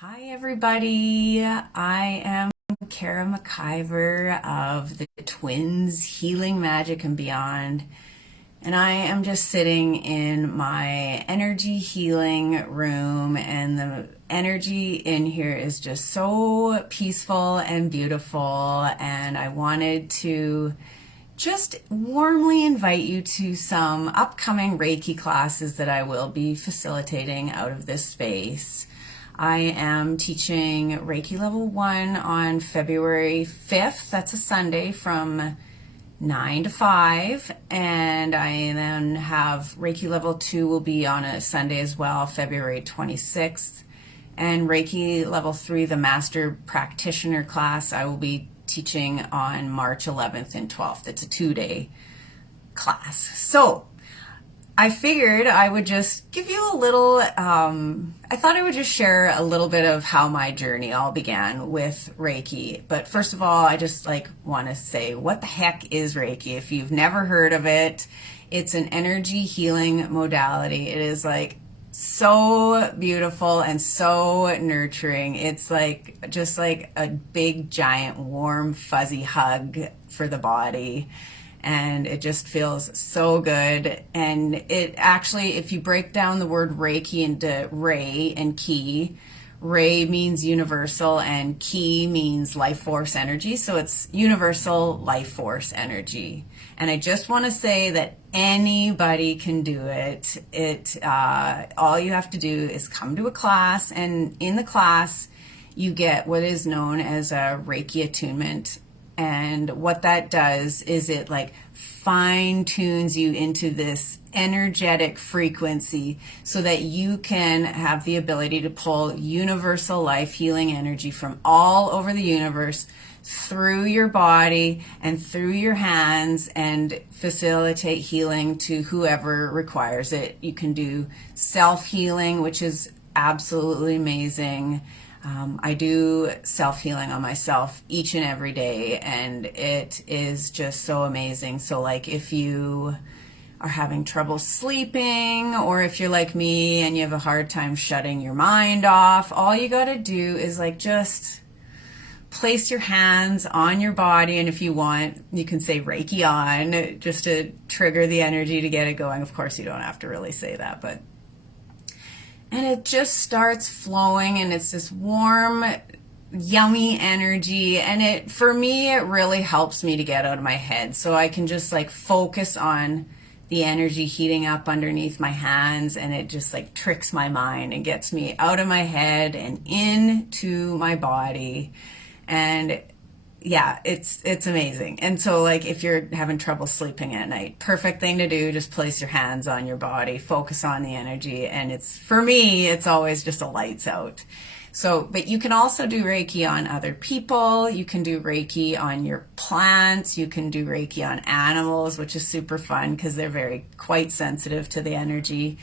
Hi, everybody. I am Kara McIver of the Twins Healing Magic and Beyond. And I am just sitting in my energy healing room, and the energy in here is just so peaceful and beautiful. And I wanted to just warmly invite you to some upcoming Reiki classes that I will be facilitating out of this space. I am teaching Reiki Level 1 on February 5th. That's a Sunday from 9 to 5. And I then have Reiki Level 2 will be on a Sunday as well, February 26th. And Reiki Level 3, the Master Practitioner class, I will be teaching on March 11th and 12th. It's a 2-day class. So I figured I would just give you a little, I thought I would just share a little bit of how my journey all began with Reiki. But first of all, I just want to say, what the heck is Reiki? If you've never heard of it, it's an energy healing modality. It is so beautiful and so nurturing. It's just like a big, giant, warm, fuzzy hug for the body. And it just feels so good. And it actually, if you break down the word Reiki into Rei and Ki, Rei means universal and Ki means life force energy. So it's universal life force energy. And I just want to say that anybody can do it. All you have to do is come to a class, and in the class, you get what is known as a Reiki attunement. And what that does is it fine tunes you into this energetic frequency so that you can have the ability to pull universal life healing energy from all over the universe through your body and through your hands and facilitate healing to whoever requires it. You can do self-healing, which is absolutely amazing. I do self-healing on myself each and every day, and it is just so amazing. So if you are having trouble sleeping, or if you're like me and you have a hard time shutting your mind off, all you got to do is just place your hands on your body, and if you want, you can say Reiki on just to trigger the energy to get it going. Of course, you don't have to really say that, but and it just starts flowing, and it's this warm, yummy energy. And for me, it really helps me to get out of my head. So I can just focus on the energy heating up underneath my hands, and it just tricks my mind and gets me out of my head and into my body. And yeah, it's amazing. And so if you're having trouble sleeping at night, perfect thing to do, just place your hands on your body, focus on the energy. And for me, it's always just a lights out. So, but you can also do Reiki on other people. You can do Reiki on your plants. You can do Reiki on animals, which is super fun because they're quite sensitive to the energy.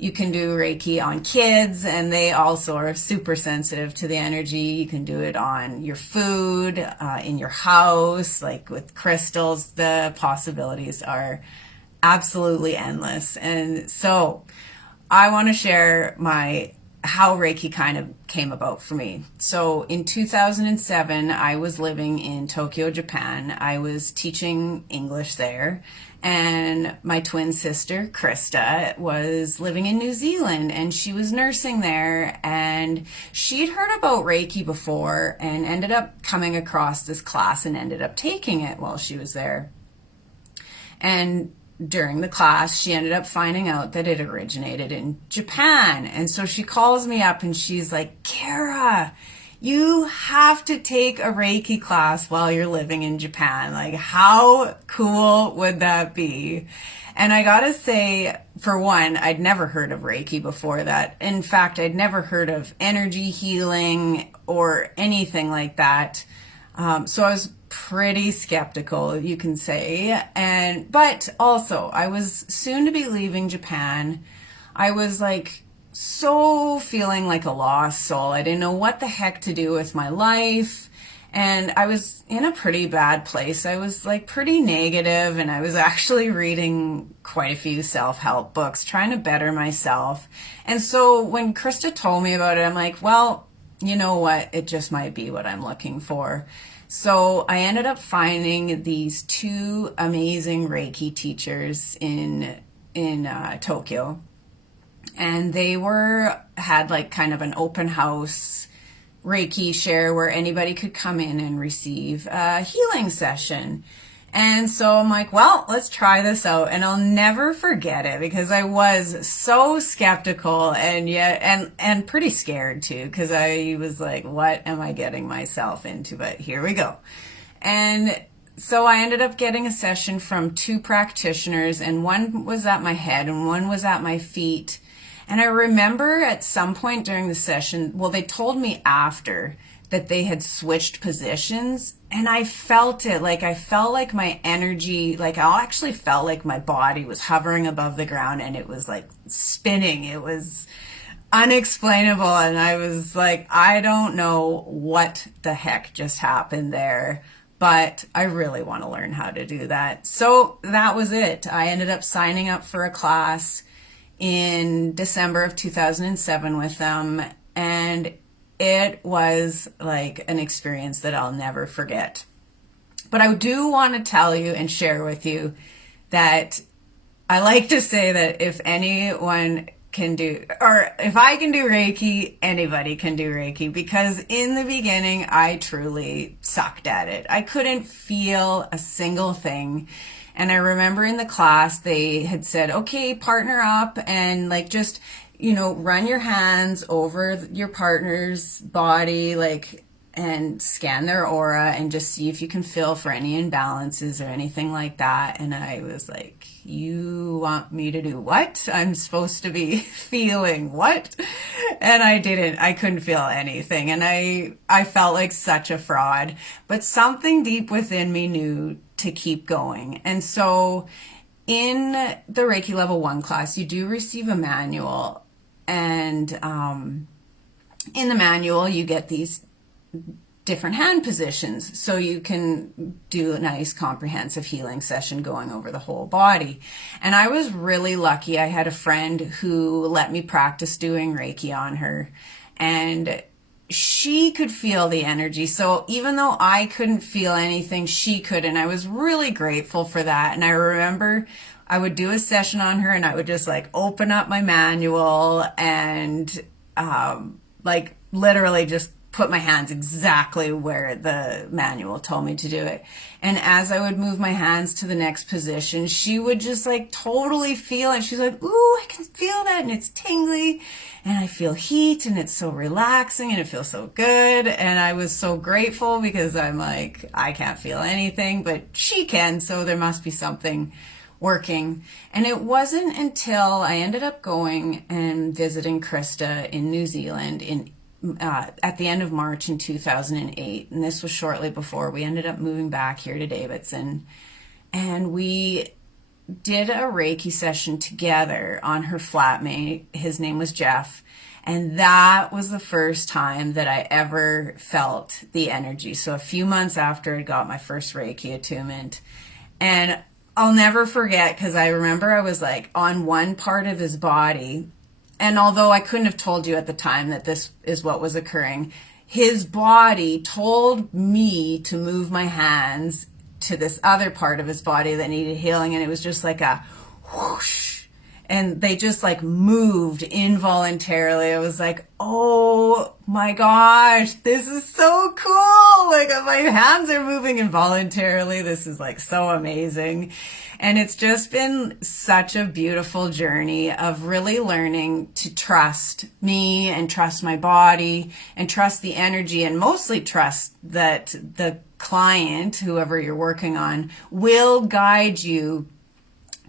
You can do Reiki on kids, and they also are super sensitive to the energy. You can do it on your food, in your house, with crystals. The possibilities are absolutely endless. And so I want to share how Reiki kind of came about for me. So in 2007, I was living in Tokyo, Japan. I was teaching English there, and my twin sister, Krista, was living in New Zealand, and she was nursing there, and she'd heard about Reiki before and ended up coming across this class and ended up taking it while she was there. And during the class, she ended up finding out that it originated in Japan. And so she calls me up and she's like, Kara, you have to take a Reiki class while you're living in Japan. How cool would that be? And I gotta say, for one, I'd never heard of Reiki before that. In fact, I'd never heard of energy healing or anything like that. So I was pretty skeptical, you can say. But also, I was soon to be leaving Japan. I was so feeling like a lost soul. I didn't know what the heck to do with my life. And I was in a pretty bad place. I was pretty negative, and I was actually reading quite a few self-help books, trying to better myself. And so when Krista told me about it, I'm like, well, you know what, it just might be what I'm looking for. So I ended up finding these two amazing Reiki teachers in Tokyo, and they had like kind of an open house Reiki share where anybody could come in and receive a healing session. And so I'm like, well, let's try this out. And I'll never forget it because I was so skeptical and pretty scared too, because I was like, what am I getting myself into? But here we go. And so I ended up getting a session from two practitioners, and one was at my head and one was at my feet. And I remember at some point during the session, well, they told me after that they had switched positions, and I felt it. Like I felt like my energy, like I actually felt like my body was hovering above the ground and it was like spinning. It was unexplainable. And I was like, I don't know what the heck just happened there, but I really want to learn how to do that. So that was it. I ended up signing up for a class in December of 2007 with them, and it was like an experience that I'll never forget. But I do want to tell you and share with you that I like to say that if anyone can do, or if I can do Reiki, anybody can do Reiki, because in the beginning, I truly sucked at it. I couldn't feel a single thing. And I remember in the class, they had said, okay, partner up and like just, run your hands over your partner's body, like, and scan their aura and just see if you can feel for any imbalances or anything like that. And I was like, you want me to do what? I'm supposed to be feeling what? And I couldn't feel anything. And I felt like such a fraud, but something deep within me knew to keep going. And so in the Reiki Level 1 class, you do receive a manual. And in the manual, you get these different hand positions so you can do a nice comprehensive healing session going over the whole body. And I was really lucky. I had a friend who let me practice doing Reiki on her, and she could feel the energy. So even though I couldn't feel anything, she could. And I was really grateful for that. And I remember I would do a session on her and I would just like open up my manual and like literally just put my hands exactly where the manual told me to do it. And as I would move my hands to the next position, she would just like totally feel it. She's like, ooh, I can feel that, and it's tingly, and I feel heat, and it's so relaxing, and it feels so good. And I was so grateful because I'm like, I can't feel anything, but she can, so there must be something working. And it wasn't until I ended up going and visiting Krista in New Zealand at the end of March in 2008, and this was shortly before we ended up moving back here to Davidson, and we did a Reiki session together on her flatmate. His name was Jeff, and that was the first time that I ever felt the energy. So a few months after I got my first Reiki attunement, and I'll never forget, because I remember I was like on one part of his body. And although I couldn't have told you at the time that this is what was occurring, his body told me to move my hands to this other part of his body that needed healing. And it was just like a whoosh. And they just like moved involuntarily. I was like, oh my gosh, this is so cool. Like my hands are moving involuntarily. This is like so amazing. And it's just been such a beautiful journey of really learning to trust me and trust my body and trust the energy, and mostly trust that the client, whoever you're working on, will guide you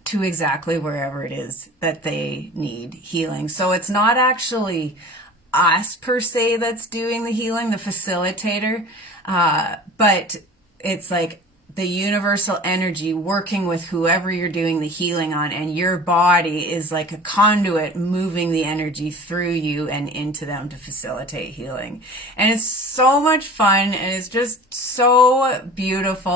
to exactly wherever it is that they need healing. So it's not actually us per se that's doing the healing, the facilitator, but it's like the universal energy working with whoever you're doing the healing on, and your body is like a conduit moving the energy through you and into them to facilitate healing. And it's so much fun, and it's just so beautiful.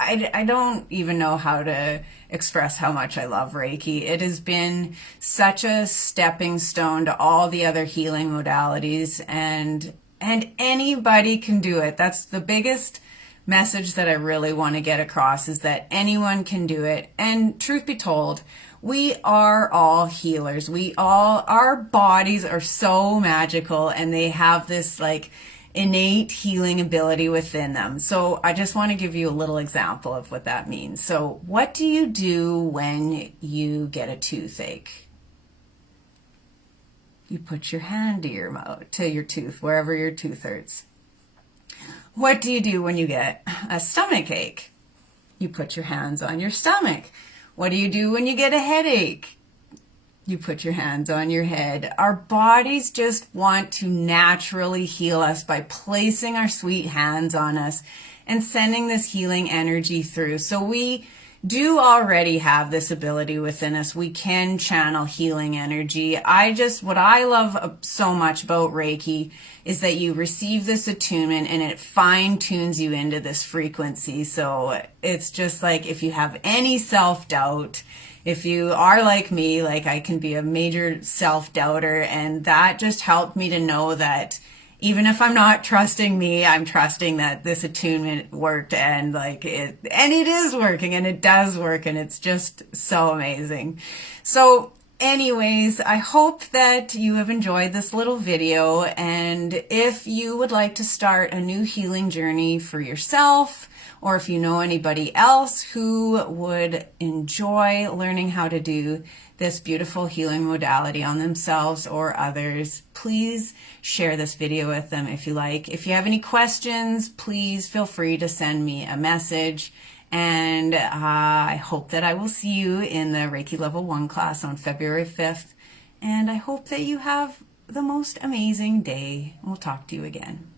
I don't even know how to express how much I love Reiki. It has been such a stepping stone to all the other healing modalities, and anybody can do it. That's the biggest message that I really want to get across, is that anyone can do it. And truth be told, we are all healers. Our bodies are so magical, and they have this like innate healing ability within them. So I just want to give you a little example of what that means. So what do you do when you get a toothache? You put your hand to your mouth, to your tooth, wherever your tooth hurts. What do you do when you get a stomach ache? You put your hands on your stomach. What do you do when you get a headache? You put your hands on your head. Our bodies just want to naturally heal us by placing our sweet hands on us and sending this healing energy through. So we do already have this ability within us. We can channel healing energy. What I love so much about Reiki is that you receive this attunement and it fine tunes you into this frequency. So it's just like, if you have any self-doubt, if you are like me, like I can be a major self-doubter, and that just helped me to know that even if I'm not trusting me, I'm trusting that this attunement worked, and it is working, and it does work, and it's just so amazing. So anyways, I hope that you have enjoyed this little video, and if you would like to start a new healing journey for yourself, or if you know anybody else who would enjoy learning how to do this beautiful healing modality on themselves or others, please share this video with them if you like. If you have any questions, please feel free to send me a message. And I hope that I will see you in the Reiki Level 1 class on February 5th. And I hope that you have the most amazing day. We'll talk to you again.